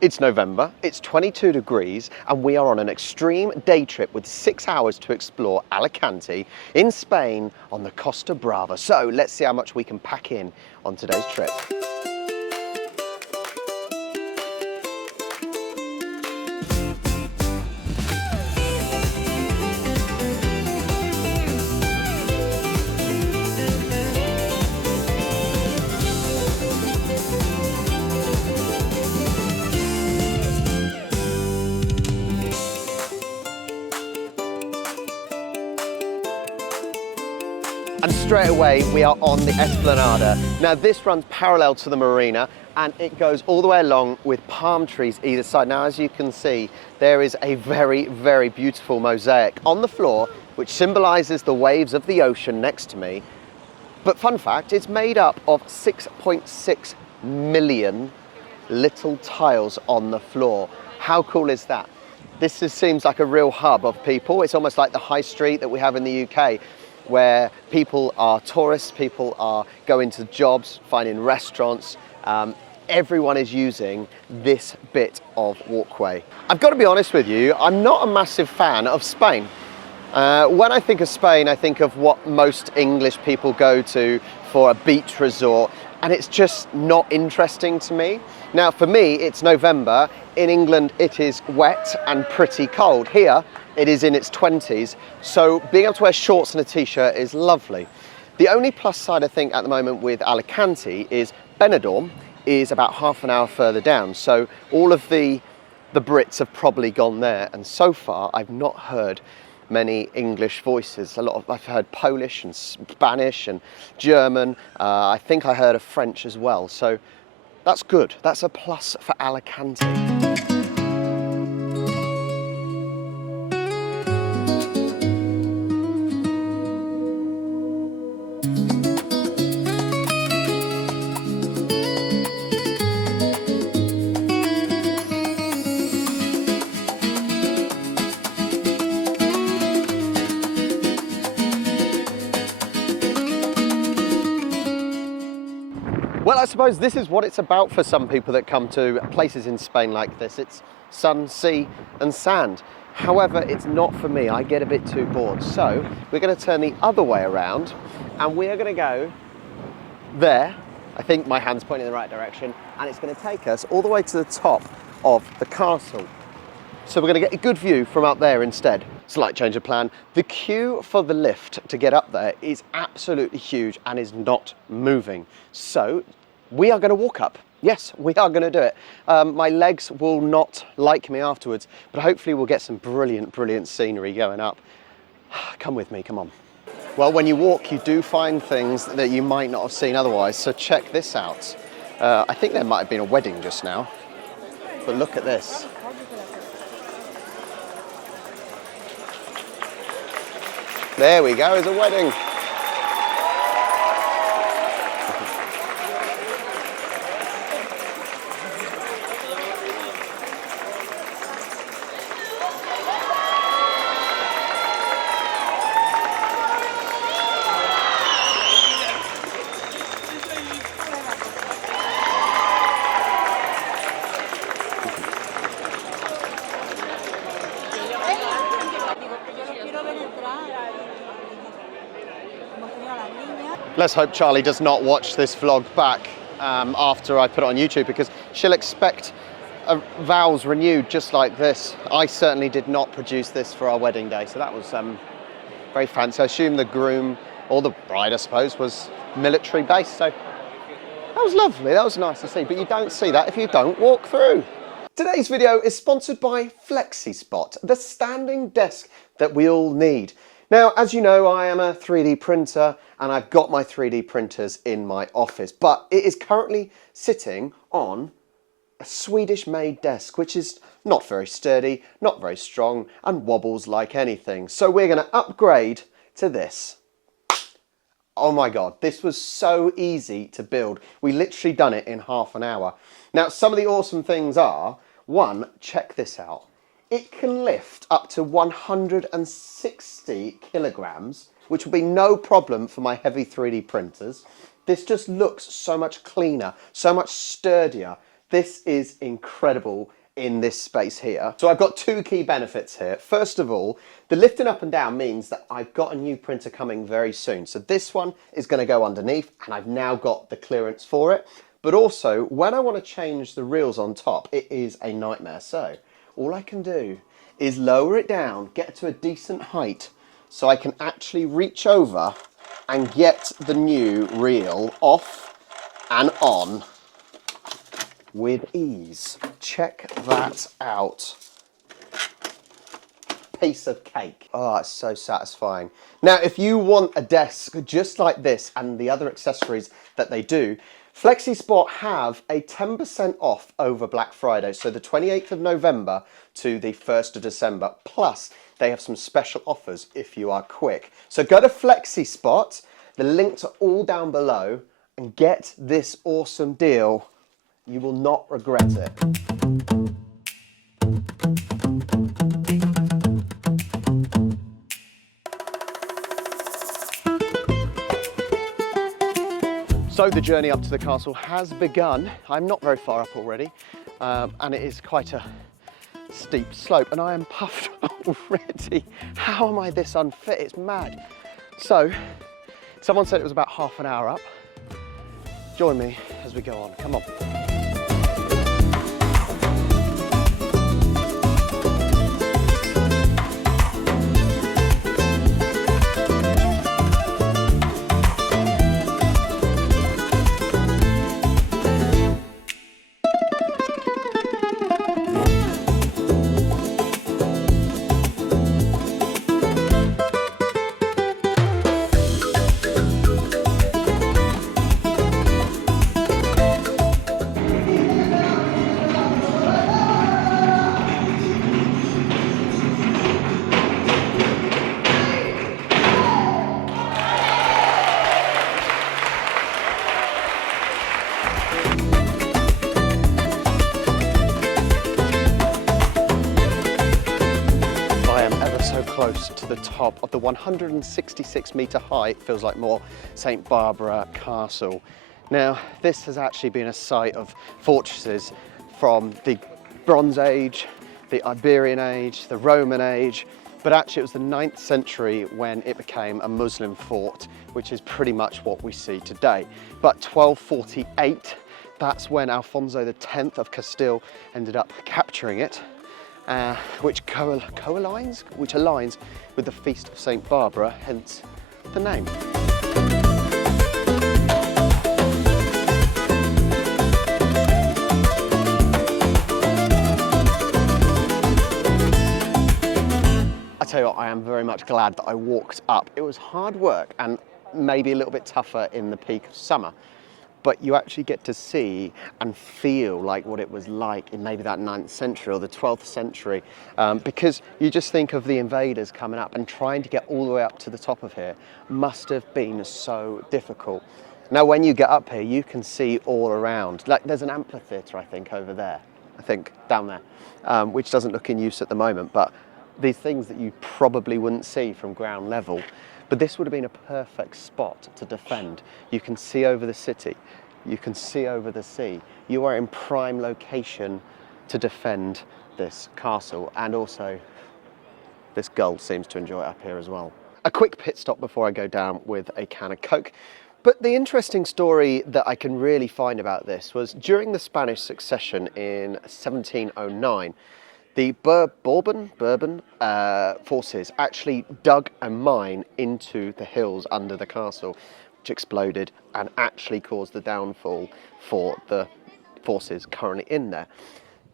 It's November, it's 22 degrees, and we are on an extreme day trip with 6 hours to explore Alicante in Spain on the Costa Brava. So let's see how much we can pack in on today's trip. And straight away we are on the Esplanada. Now this runs parallel to the Marina and it goes all the way along with palm trees either side. Now as you can see, there is a very, very beautiful mosaic on the floor which symbolises the waves of the ocean next to me. But fun fact, it's made up of 6.6 million little tiles on the floor. How cool is that? This seems like a real hub of people. It's almost like the high street that we have in the UK, where people are tourists, people are going to jobs, finding restaurants. Everyone is using this bit of walkway. I've got to be honest with you, I'm not a massive fan of Spain. When I think of Spain, I think of what most English people go to for a beach resort, and it's just not interesting to me. Now for me, it's November. In England, it is wet and pretty cold. Here, it is in its 20s, so being able to wear shorts and a t-shirt is lovely. The only plus side I think at the moment with Alicante is Benidorm is about half an hour further down, so all of the Brits have probably gone there, and so far I've not heard many English voices. I've heard Polish and Spanish and German. I think I heard a French as well, so that's good. That's a plus for Alicante. Well, I suppose this is what it's about for some people that come to places in Spain like this. It's sun, sea and sand. However, it's not for me. I get a bit too bored. So we're going to turn the other way around and we are going to go there. I think my hand's pointing in the right direction, and it's going to take us all the way to the top of the castle. So we're going to get a good view from up there instead. Slight change of plan. The queue for the lift to get up there is absolutely huge and is not moving. So we are going to walk up. Yes, we are going to do it. My legs will not like me afterwards, but hopefully we'll get some brilliant, brilliant scenery going up. Come with me, come on. Well, when you walk, you do find things that you might not have seen otherwise, so check this out. I think there might have been a wedding just now, but look at this. There we go, it's a wedding. Let's hope Charlie does not watch this vlog back after I put it on YouTube, because she'll expect vows renewed just like this. I certainly did not produce this for our wedding day, so that was very fancy. I assume the groom, or the bride I suppose, was military based, so that was lovely, that was nice to see, but you don't see that if you don't walk through. Today's video is sponsored by FlexiSpot, the standing desk that we all need. Now, as you know, I am a 3D printer and I've got my 3D printers in my office, but it is currently sitting on a Swedish-made desk, which is not very sturdy, not very strong, and wobbles like anything. So we're going to upgrade to this. Oh my God, this was so easy to build. We literally done it in half an hour. Now, some of the awesome things are, one, check this out. It can lift up to 160 kilograms, which will be no problem for my heavy 3D printers. This just looks so much cleaner, so much sturdier This is incredible in this space here. So I've got two key benefits here. First of all, the lifting up and down means that I've got a new printer coming very soon. So this one is going to go underneath and I've now got the clearance for it. But also, when I want to change the reels on top, it is a nightmare. So all I can do is lower it down, get to a decent height, so I can actually reach over and get the new reel off and on with ease. Check that out. Piece of cake. Oh, it's so satisfying. Now, if you want a desk just like this and the other accessories that they do, FlexiSpot have a 10% off over Black Friday, so the 28th of November to the 1st of December. Plus, they have some special offers if you are quick. So go to FlexiSpot, the links are all down below, and get this awesome deal. You will not regret it. So the journey up to the castle has begun. I'm not very far up already, and it is quite a steep slope, and I am puffed already. How am I this unfit? It's mad. So, someone said it was about half an hour up. Join me as we go on, come on. Close to the top of the 166 metre high, it feels like more, St Barbara Castle. Now, this has actually been a site of fortresses from the Bronze Age, the Iberian Age, the Roman Age, but actually it was the 9th century when it became a Muslim fort, which is pretty much what we see today. But 1248, that's when Alfonso X of Castile ended up capturing it. Which aligns with the Feast of St Barbara, hence the name. I tell you what, I am very much glad that I walked up. It was hard work and maybe a little bit tougher in the peak of summer, but you actually get to see and feel like what it was like in maybe that 9th century or the 12th century, because you just think of the invaders coming up and trying to get all the way up to the top of here must have been so difficult. Now, when you get up here, you can see all around. Like, there's an amphitheatre, I think, over there, down there, which doesn't look in use at the moment, but these things that you probably wouldn't see from ground level. But this would have been a perfect spot to defend. You can see over the city, you can see over the sea. You are in prime location to defend this castle, and also this gull seems to enjoy it up here as well. A quick pit stop before I go down with a can of Coke. But the interesting story that I can really find about this was during the Spanish succession in 1709, the Bourbon forces actually dug a mine into the hills under the castle, which exploded and actually caused the downfall for the forces currently in there.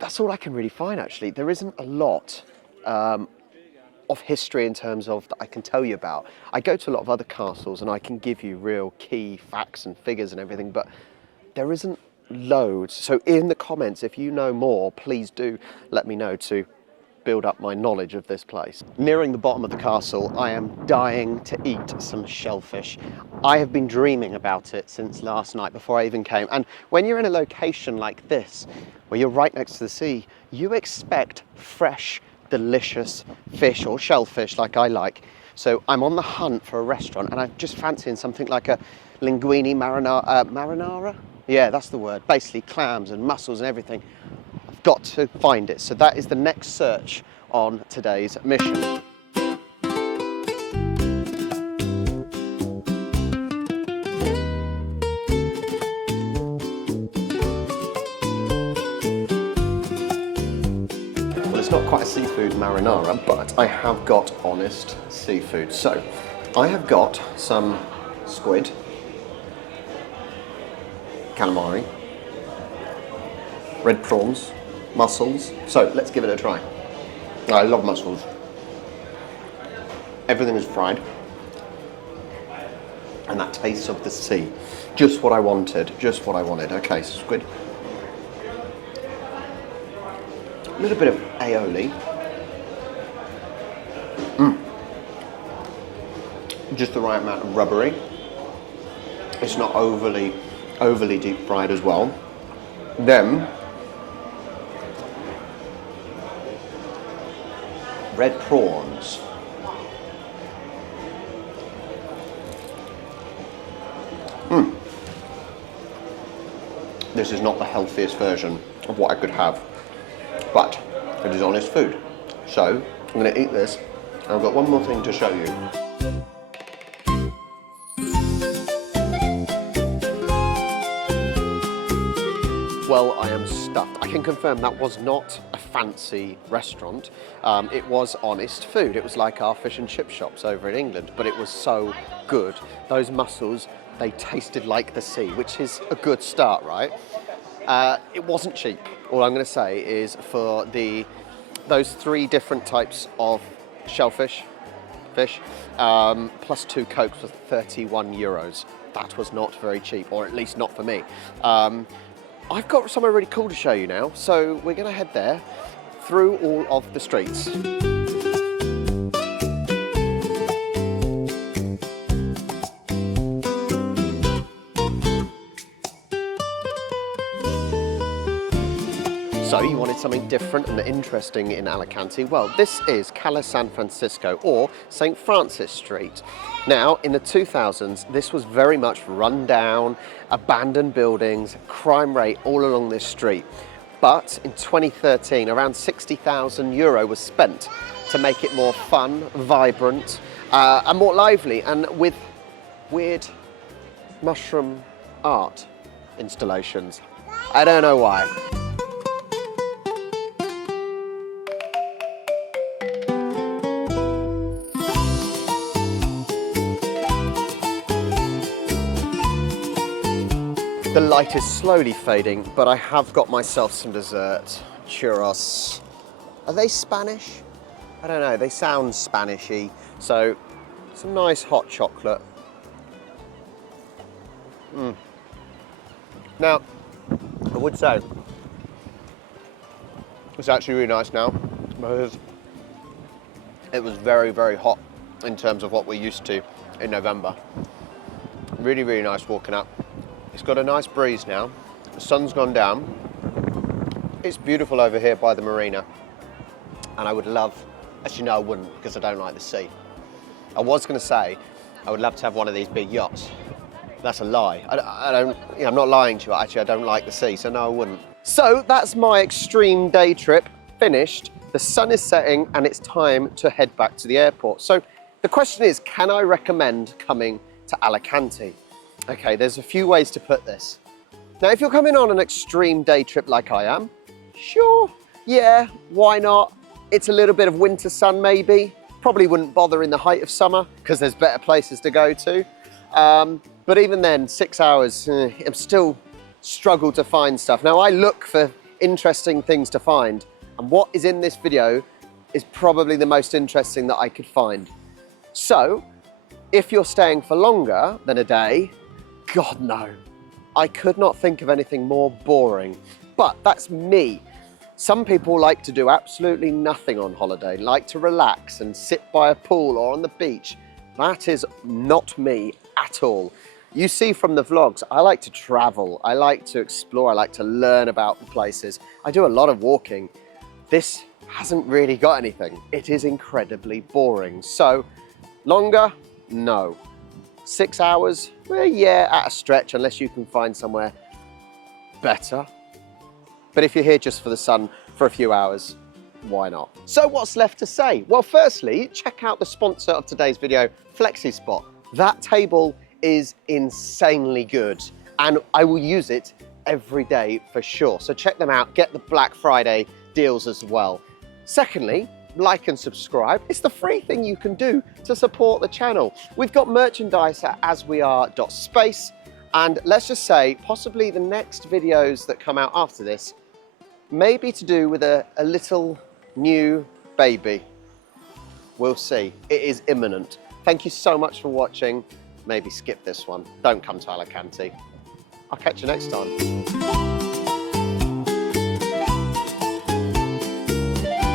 That's all I can really find, actually. There isn't a lot of history in terms of that I can tell you about. I go to a lot of other castles and I can give you real key facts and figures and everything, but there isn't loads. So in the comments, if you know more, please do let me know to build up my knowledge of this place. Nearing the bottom of the castle, I am dying to eat some shellfish. I have been dreaming about it since last night before I even came. And when you're in a location like this, where you're right next to the sea, you expect fresh, delicious fish or shellfish like I like. So I'm on the hunt for a restaurant and I'm just fancying something like a linguine marinara. Yeah, that's the word. Basically clams and mussels and everything. I've got to find it. So that is the next search on today's mission. It's not quite a seafood marinara, but I have got honest seafood. So I have got some squid, calamari, red prawns, mussels. So let's give it a try. I love mussels. Everything is fried. And that taste of the sea. Just what I wanted, just what I wanted. Okay, so squid. A little bit of aioli. Just the right amount of rubbery. It's not overly deep fried as well. Then, red prawns. This is not the healthiest version of what I could have, but it is honest food. So I'm going to eat this, and I've got one more thing to show you. Well, I am stuffed. I can confirm that was not a fancy restaurant. It was honest food. It was like our fish and chip shops over in England, but it was so good. Those mussels, they tasted like the sea, which is a good start, right? It wasn't cheap. All I'm going to say is for those 3 different types of shellfish, fish, plus 2 Cokes for 31 euros. That was not very cheap, or at least not for me. I've got somewhere really cool to show you now, so we're going to head there through all of the streets. So you wanted something different and interesting in Alicante? Well, this is Calle San Francisco, or St. Francis Street. Now, in the 2000s, this was very much run down, abandoned buildings, crime rate all along this street. But in 2013, around €60,000 was spent to make it more fun, vibrant, and more lively, and with weird mushroom art installations. I don't know why. The light is slowly fading, but I have got myself some dessert. Churros. Are they Spanish? I don't know, they sound Spanish-y. So, some nice hot chocolate. Now, I would say, it's actually really nice now, because it was very, very hot in terms of what we're used to in November. Really, really nice walking up. It's got a nice breeze now. The sun's gone down. It's beautiful over here by the Marina. And I would love, actually no I wouldn't, because I don't like the sea. I was going to say, I would love to have one of these big yachts. That's a lie. I'm not lying to you, actually I don't like the sea, so no I wouldn't. So that's my extreme day trip finished. The sun is setting and it's time to head back to the airport. So the question is, can I recommend coming to Alicante? Okay, there's a few ways to put this. Now, if you're coming on an extreme day trip like I am, sure, yeah, why not? It's a little bit of winter sun maybe. Probably wouldn't bother in the height of summer because there's better places to go to. But even then, 6 hours, I'm still struggle to find stuff. Now, I look for interesting things to find, and what is in this video is probably the most interesting that I could find. So, if you're staying for longer than a day, God no, I could not think of anything more boring, but that's me. Some people like to do absolutely nothing on holiday, like to relax and sit by a pool or on the beach. That is not me at all. You see from the vlogs, I like to travel, I like to explore, I like to learn about the places. I do a lot of walking. This hasn't really got anything. It is incredibly boring. So, longer? No. 6 hours? Well, yeah, at a stretch, unless you can find somewhere better. But if you're here just for the sun for a few hours, why not? So what's left to say? Well, firstly, check out the sponsor of today's video, FlexiSpot. That table is insanely good and I will use it every day for sure. So check them out, get the Black Friday deals as well. Secondly, like and subscribe. It's the free thing you can do to support the channel. We've got merchandise at asweare.space, and let's just say possibly the next videos that come out after this may be to do with a little new baby. We'll see. It is imminent. Thank you so much for watching. Maybe skip this one. Don't come to Alicante. I'll catch you next time.